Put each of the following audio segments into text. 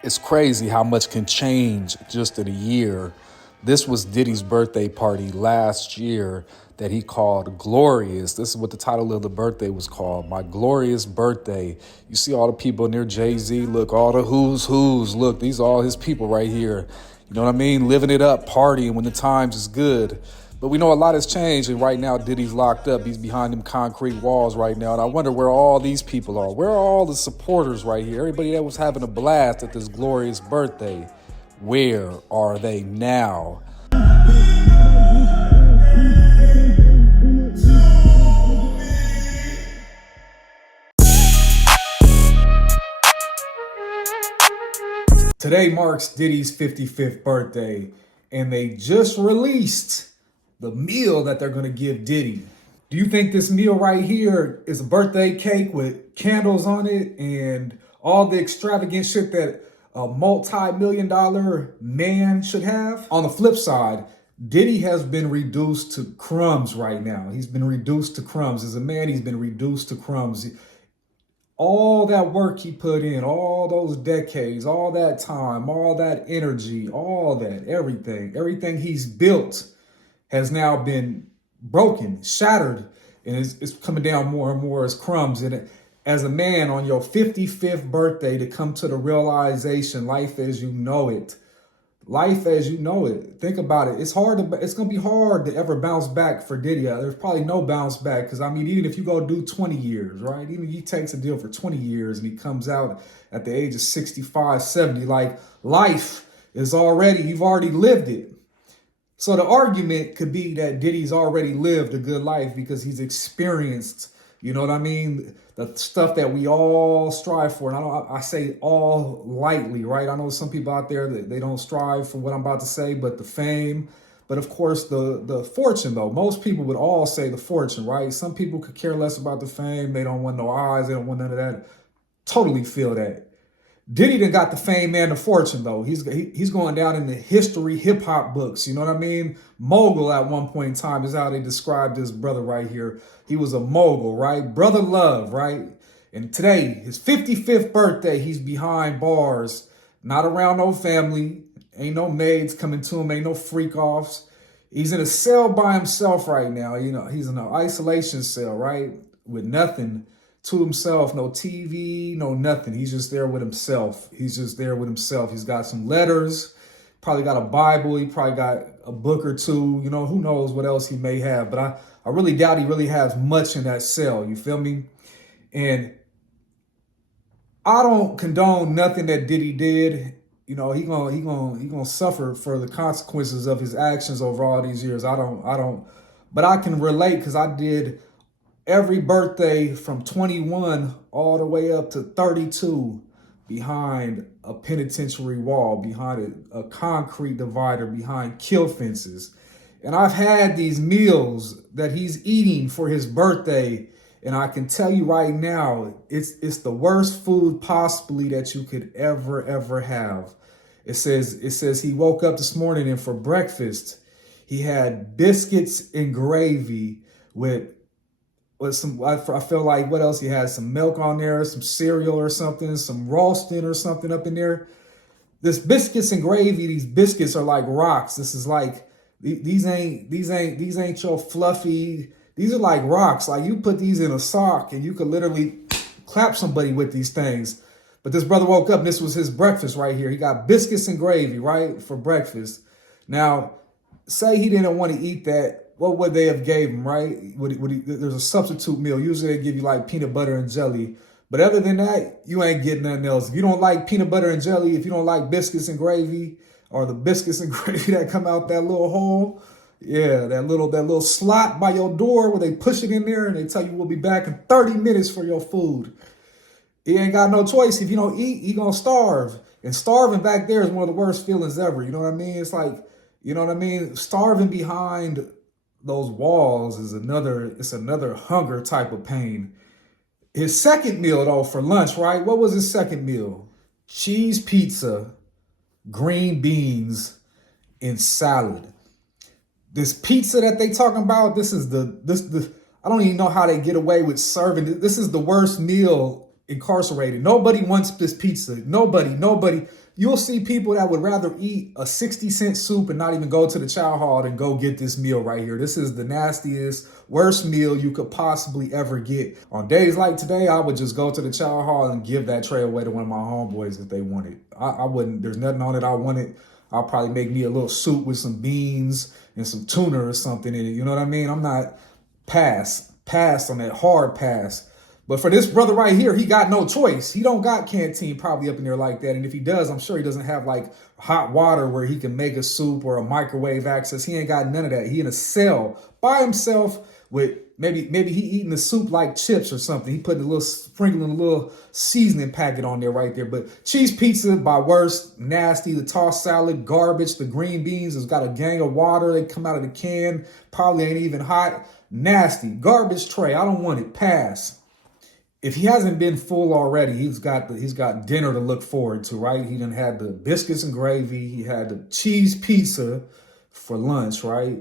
It's crazy how much can change just in a year. This was Diddy's birthday party last year that he called Glorious. This is what the title of the birthday was called, My Glorious Birthday. You see all the people near Jay-Z. Look, all the who's. Look, these are all his people right here. You know what I mean? Living it up, partying when the times is good. But we know a lot has changed, and right now Diddy's locked up. He's behind them concrete walls right now, and I wonder where all these people are. Where are all the supporters right here? Everybody that was having a blast at this glorious birthday. Where are they now? Today marks Diddy's 55th birthday, and they just released the meal that they're going to give Diddy. Do you think this meal right here is a birthday cake with candles on it and all the extravagant shit that a multi-million-dollar man should have? On the flip side, Diddy has been reduced to crumbs right now. He's been reduced to crumbs. As a man, he's been reduced to crumbs. All that work he put in, all those decades, all that time, all that energy, all that, everything he's built has now been broken, shattered, and it's coming down more and more as crumbs. And as a man on your 55th birthday to come to the realization, life as you know it, think about it. It's going to be hard to ever bounce back for Diddy. There's probably no bounce back because, I mean, even if you go do 20 years, right? Even if he takes a deal for 20 years and he comes out at the age of 65, 70, like life is you've already lived it. So the argument could be that Diddy's already lived a good life because he's experienced, you know what I mean, the stuff that we all strive for. And I say all lightly, right? I know some people out there that they don't strive for what I'm about to say, but the fame, but of course the fortune though. Most people would all say the fortune, right? Some people could care less about the fame. They don't want no eyes. They don't want none of that. Totally feel that. Diddy done got the fame and the fortune though. He's going down in the history hip hop books. You know what I mean? Mogul at one point in time is how they described this brother right here. He was a mogul, right? Brother love, right? And today, his 55th birthday, he's behind bars, not around no family. Ain't no maids coming to him. Ain't no freak offs. He's in a cell by himself right now. You know, he's in an isolation cell, right? With nothing to himself, no TV, no nothing. He's just there with himself. He's got some letters, probably got a Bible. He probably got a book or two. You know, who knows what else he may have. But I really doubt he really has much in that cell. You feel me? And I don't condone nothing that Diddy did. You know, he gonna suffer for the consequences of his actions over all these years. I don't, but I can relate because I did every birthday from 21 all the way up to 32 behind a penitentiary wall, behind a concrete divider, behind kill fences. And I've had these meals that he's eating for his birthday. And I can tell you right now, it's the worst food possibly that you could ever have. It says he woke up this morning and for breakfast, he had biscuits and gravy with some, I feel like, what else he had? Some milk on there, some cereal or something, some Ralston or something up in there. This biscuits and gravy, these biscuits are like rocks. This is like, these ain't your fluffy, these are like rocks. Like you put these in a sock and you could literally clap somebody with these things. But this brother woke up and this was his breakfast right here. He got biscuits and gravy, right, for breakfast. Now, say he didn't want to eat that. What would they have gave him, right? There's a substitute meal. Usually they give you like peanut butter and jelly. But other than that, you ain't getting nothing else. If you don't like peanut butter and jelly, if you don't like biscuits and gravy, or the biscuits and gravy that come out that little hole, yeah, that little slot by your door where they push it in there and they tell you we'll be back in 30 minutes for your food. He ain't got no choice. If you don't eat, he gonna starve. And starving back there is one of the worst feelings ever. You know what I mean? It's like, you know what I mean? Starving behind those walls is another hunger type of pain. His second meal though for lunch, right? What was his second meal? Cheese pizza, green beans, and salad. This pizza that they talking about, this I don't even know how they get away with serving it. This is the worst meal incarcerated. Nobody wants this pizza. Nobody. You'll see people that would rather eat a 60-cent soup and not even go to the chow hall than go get this meal right here. This is the nastiest, worst meal you could possibly ever get. On days like today, I would just go to the chow hall and give that tray away to one of my homeboys if they want it. I wouldn't, there's nothing on it I wanted. I'll probably make me a little soup with some beans and some tuna or something in it. You know what I mean? I'm not pass on that, hard pass. But for this brother right here, he got no choice. He don't got canteen probably up in there like that. And if he does, I'm sure he doesn't have like hot water where he can make a soup or a microwave access. He ain't got none of that. He in a cell by himself with maybe he eating the soup like chips or something. He putting a little, sprinkling a little seasoning packet on there right there. But cheese pizza by worst, nasty. The tossed salad, garbage. The green beans has got a gang of water. They come out of the can. Probably ain't even hot. Nasty. Garbage tray. I don't want it. Pass. If he hasn't been full already, he's got dinner to look forward to, right? He done had the biscuits and gravy. He had the cheese pizza for lunch, right?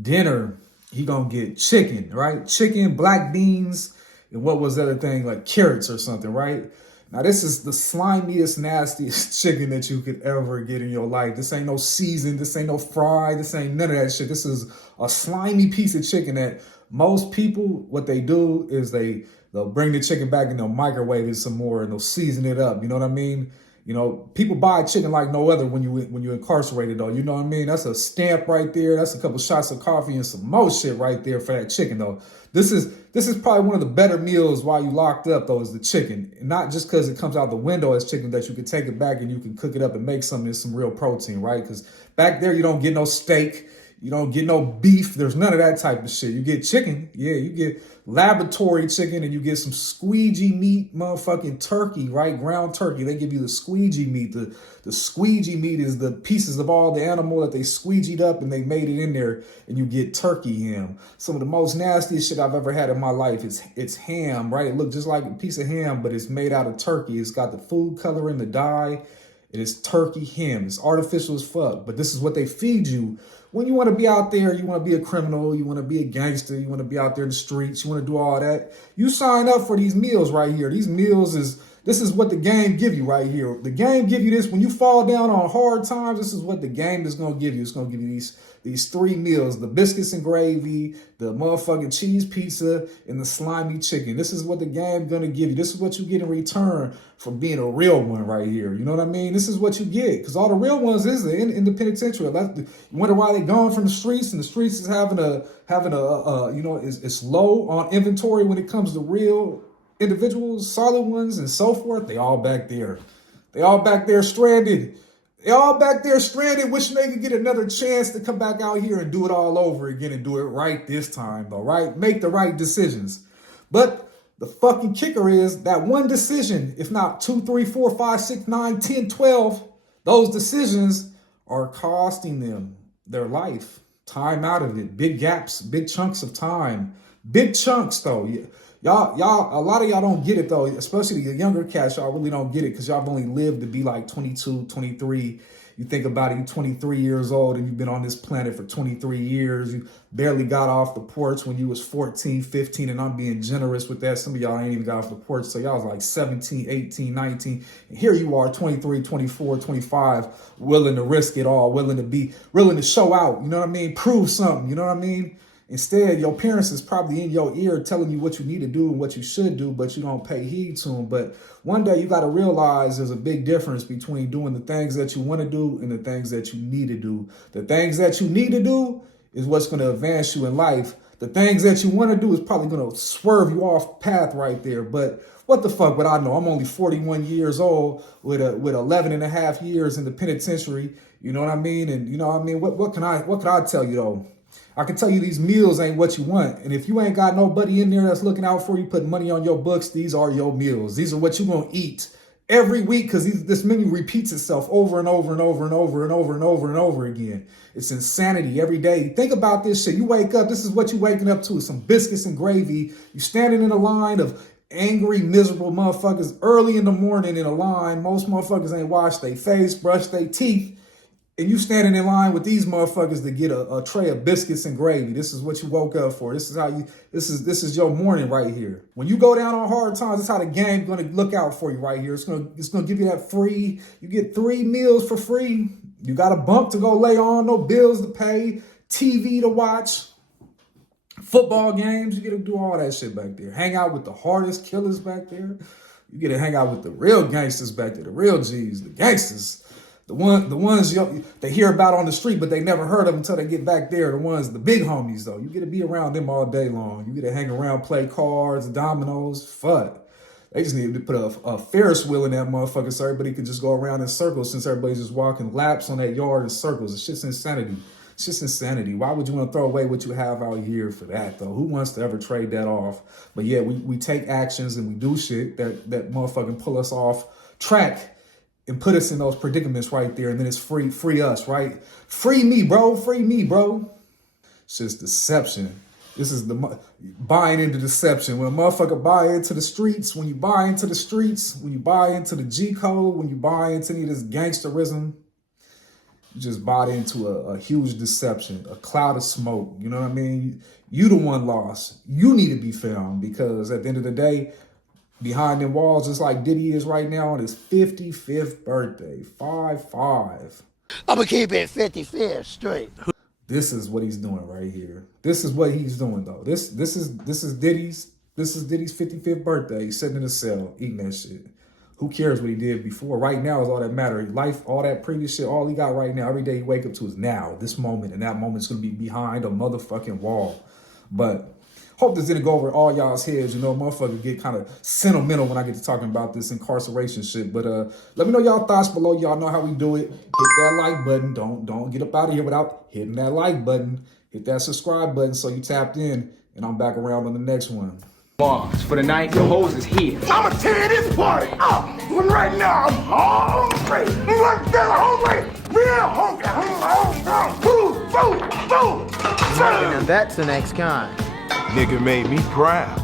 Dinner, he gonna get chicken, right? Chicken, black beans, and what was the other thing? Like carrots or something, right? Now, this is the slimiest, nastiest chicken that you could ever get in your life. This ain't no seasoned. This ain't no fried. This ain't none of that shit. This is a slimy piece of chicken that most people, what they do is they'll bring the chicken back and they'll microwave it some more and they'll season it up. You know what I mean? You know, people buy chicken like no other when you're incarcerated, though. You know what I mean? That's a stamp right there. That's a couple shots of coffee and some more shit right there for that chicken, though. This is probably one of the better meals while you locked up, though, is the chicken. And not just because it comes out the window as chicken, that you can take it back and you can cook it up and make something that's some real protein, right? Because back there you don't get no steak. You don't get no beef. There's none of that type of shit. You get chicken. Yeah, you get laboratory chicken and you get some squeegee meat, motherfucking turkey, right? Ground turkey. They give you the squeegee meat. The squeegee meat is the pieces of all the animal that they squeegeed up and they made it in there, and you get turkey ham. Some of the most nastiest shit I've ever had in my life is it's ham, right? It looks just like a piece of ham, but it's made out of turkey. It's got the food coloring, the dye. It is turkey ham. It's artificial as fuck, but this is what they feed you. When you want to be out there, you want to be a criminal, you want to be a gangster, you want to be out there in the streets, you want to do all that, you sign up for these meals right here. These meals this is what the game give you right here. The game give you this. When you fall down on hard times, this is what the game is going to give you. It's going to give you these three meals: the biscuits and gravy, the motherfucking cheese pizza, and the slimy chicken. This is what the game going to give you. This is what you get in return for being a real one right here. You know what I mean? This is what you get, because all the real ones is in the penitentiary. You wonder why they gone from the streets, and the streets is having a you know, it's low on inventory when it comes to real individuals, solid ones, and so forth. They all back there. They all back there stranded. They all back there stranded, wishing they could get another chance to come back out here and do it all over again and do it right this time, though, right? Make the right decisions. But the fucking kicker is that one decision, if not 2, 3, 4, 5, 6, 9, 10, 12, those decisions are costing them their life, time out of it, big gaps, big chunks of time, big chunks, though. Y'all, a lot of y'all don't get it, though, especially the younger cats. Y'all really don't get it because y'all have only lived to be like 22, 23. You think about it, you're 23 years old and you've been on this planet for 23 years. You barely got off the porch when you was 14, 15, and I'm being generous with that. Some of y'all ain't even got off the porch, so y'all was like 17, 18, 19. And here you are, 23, 24, 25, willing to risk it all, willing to show out, you know what I mean? Prove something, you know what I mean? Instead, your parents is probably in your ear telling you what you need to do and what you should do, but you don't pay heed to them. But one day you got to realize there's a big difference between doing the things that you want to do and the things that you need to do. The things that you need to do is what's going to advance you in life. The things that you want to do is probably going to swerve you off path right there. But what the fuck would I know? I'm only 41 years old with 11 and a half years in the penitentiary. You know what I mean? And you know what I mean? What can I tell you, though? I can tell you these meals ain't what you want. And if you ain't got nobody in there that's looking out for you, putting money on your books, these are your meals. These are what you're going to eat every week, because this menu repeats itself over and over and over and over and over and over and over again. It's insanity every day. Think about this shit. You wake up, this is what you waking up to, some biscuits and gravy. You standing in a line of angry, miserable motherfuckers early in the morning in a line. Most motherfuckers ain't washed their face, brushed their teeth. And you standing in line with these motherfuckers to get a tray of biscuits and gravy. This is what you woke up for. This is how you. This is your morning right here. When you go down on hard times, that's how the game gonna look out for you right here. It's gonna give you that free. You get 3 meals for free. You got a bunk to go lay on, no bills to pay, TV to watch, football games. You get to do all that shit back there. Hang out with the hardest killers back there. You get to hang out with the real gangsters back there, the real G's, the gangsters. The ones they hear about on the street, but they never heard of until they get back there. The big homies, though. You get to be around them all day long. You get to hang around, play cards, dominoes, fuck. They just need to put a Ferris wheel in that motherfucker so everybody can just go around in circles since everybody's just walking laps on that yard in circles. It's just insanity. It's just insanity. Why would you want to throw away what you have out here for that, though? Who wants to ever trade that off? But yeah, we take actions and we do shit that motherfucking pull us off track and put us in those predicaments right there, and then it's free us, right? Free me, bro. Free me, bro. It's just deception. This is the buying into deception. When a motherfucker buy into the streets, when you buy into the streets, when you buy into the G code, when you buy into any of this gangsterism, you just bought into a huge deception, a cloud of smoke. You know what I mean? You the one lost. You need to be found, because at the end of the day, behind them walls, just like Diddy is right now on his 55th birthday. 5-5. I'm gonna keep it 55th straight. This is what he's doing right here. This is what he's doing, though. This is Diddy's 55th birthday. He's sitting in a cell eating that shit. Who cares what he did before? Right now is all that matters. Life, all that previous shit, all he got right now, every day you wake up to is now, this moment, and that moment's gonna be behind a motherfucking wall. But hope this didn't go over all y'all's heads. You know, motherfucker get kind of sentimental when I get to talking about this incarceration shit. But let me know y'all thoughts below. Y'all know how we do it. Hit that like button. Don't get up out of here without hitting that like button. Hit that subscribe button so you tapped in. And I'm back around on the next one. For the night, the hose is here. I'ma tear this party up. When right now I'm hungry. I'm like that hungry. Real hungry. Food. Now that's the next kind. Nigga made me proud.